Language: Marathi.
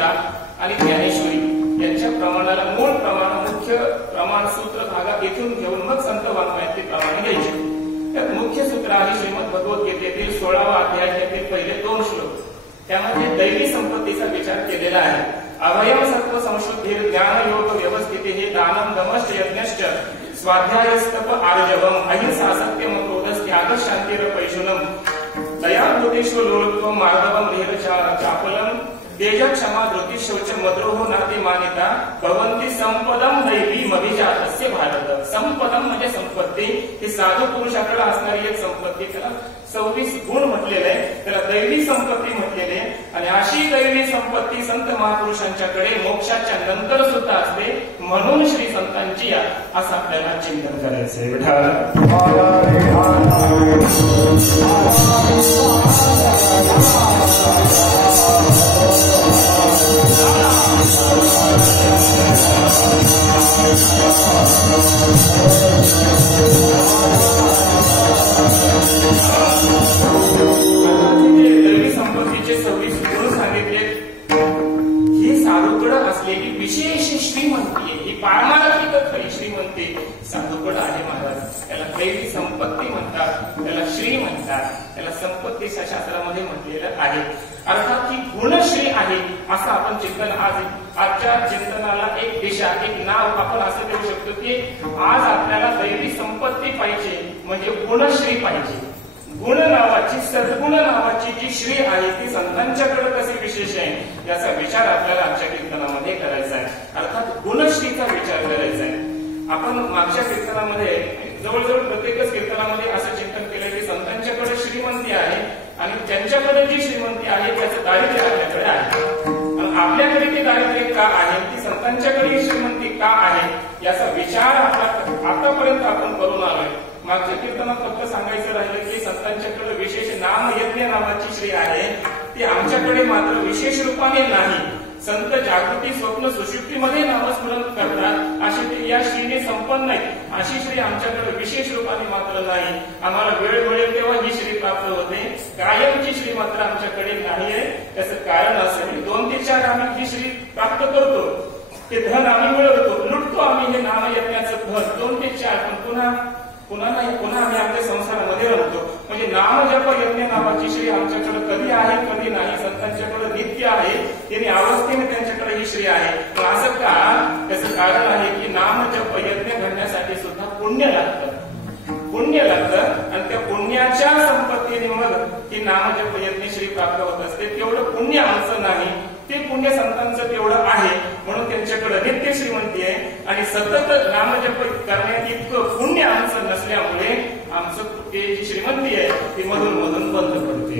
भगवद्गीता आणि ज्ञानेश्वरी यांच्या प्रमाणाला मूळ प्रमाण मुख्य प्रमाण सूत्र धागा इथून घेऊन मग संत वाङ्मयातील प्रमाणे घ्यायचे। त्यात मुख्य सूत्र आहे श्रीमद भगवद्गीतेतील 16वा अध्यायातील पहिले 2 श्लोक। त्यामध्ये दैवी संपत्तीचा विचार केलेला आहे। अभयम सत्व संशुद्धी ज्ञान योग व्यवस्थिती हे दानम दमश्च यज्ञश्च स्वाध्यायस्तप आर्जवम अहिंसा सत्यम क्रोधस् त्याग शांतिर पैशुनम दया भूतेषु लोलत्वम मार्दवम चापलम तेज क्षमा धृति शौच मद्रोह नाती मानिता भवंती संपदम दैवीम अभिजातस्य भारत। संपदम म्हणजे संपत्ती, ही साधू पुरुषाकडे असणारी एक संपत्ती, त्याला 26 गुण म्हटलेले आहे, त्याला दैवी संपत्ती म्हटलेले आहे। आणि अशी दैवी संपत्ती संत महापुरुषांच्याकडे मोक्षाच्या नंतर सुद्धा असते, म्हणून श्री संतांची असं आपल्याला चिंतन करायचंय। दैवी संपत्तीचे 26 गुण सांगितले। ही साधूकडे असलेली विशेष श्रीमंती, ही पारमार्थिक खरी श्रीमंती साधूकडे आहे महाराज। त्याला दैवी संपत्ती म्हणतात, त्याला श्री म्हणतात, त्याला संपत्तीच्या शास्त्रामध्ये म्हटलेलं आहे। अर्थात ही गुणश्री आहे असं आपण चिंतन आजच्या चिंतनाला एक दिशा, एक नाव आपण असं देऊ शकतो की आज आपल्याला दैवी संपत्ती पाहिजे म्हणजे गुणश्री पाहिजे। गुण नावाची, सद्गुण नावाची जी श्री आहे ती संतांच्याकडे कशी विशेष आहे याचा विचार आपल्याला आजच्या कीर्तनामध्ये करायचा आहे। अर्थात गुणश्रीचा विचार करायचा आहे। आपण मागच्या कीर्तनामध्ये जवळजवळ प्रत्येकच कीर्तनामध्ये असं चिंतन केलं की संतांच्याकडे श्रीमंती आहे आणि त्यांच्याकडे जी श्रीमंती आहे त्याचं दारिद्र्य आपल्याकडे आहे। आपल्याकडे ती दारिद्र्य का आहे, ती संतांच्याकडे श्रीमंती का आहे याचा विचार आतापर्यंत आपण करून आलोय। मागच्या कीर्तनात फक्त सांगायचं राहिलं की संतांच्याकडे विशेष नाम यज्ञ नावाची श्री आहे, ती आमच्याकडे मात्र विशेष रूपाने नाही। संत जागृती स्वप्न सुषुप्तीमध्ये नामस्मरण करतात, अशी या श्रीने संपन्न आहे। अशी श्री आमच्याकडे विशेष रूपाने मात्र नाही। आम्हाला वेळ मिळेल तेव्हा ही श्री प्राप्त होते, कायमची श्री मात्र आमच्याकडे नाही आहे। त्याचं कारण असं 2 ते 4 आम्ही ही श्री प्राप्त करतो, ते धन आम्ही मिळवतो, लुटतो आम्ही हे नामयज्ञाचं धन 2 ते 4, पण पुन्हा आम्ही आपल्या संसारामध्ये रमतो। म्हणजे नामजप यज्ञ नावाची श्री आमच्याकडे कधी आहे कधी नाही, संतांच्याकडे नित्य आहे, त्यांनी अवस्थेने त्यांच्याकडे ही श्री आहे। असं का? त्याचं कारण आहे की नामजप यज्ञ घडण्यासाठी सुद्धा पुण्य लागतं आणि त्या पुण्याच्या संपत्तीने मग ती नामजप यज्ञ श्री प्राप्त होत असते। तेवढं पुण्य आमचं नाही, ते पुण्य संतांचं तेवढं आहे, म्हणून त्यांच्याकडे नित्य श्रीमंती आहे। आणि सतत नामजप करण्यात इतकं पुण्य आमचं नसल्यामुळे आमचं ते जी श्रीमंती आहे ती मधून मधून बंद पडते।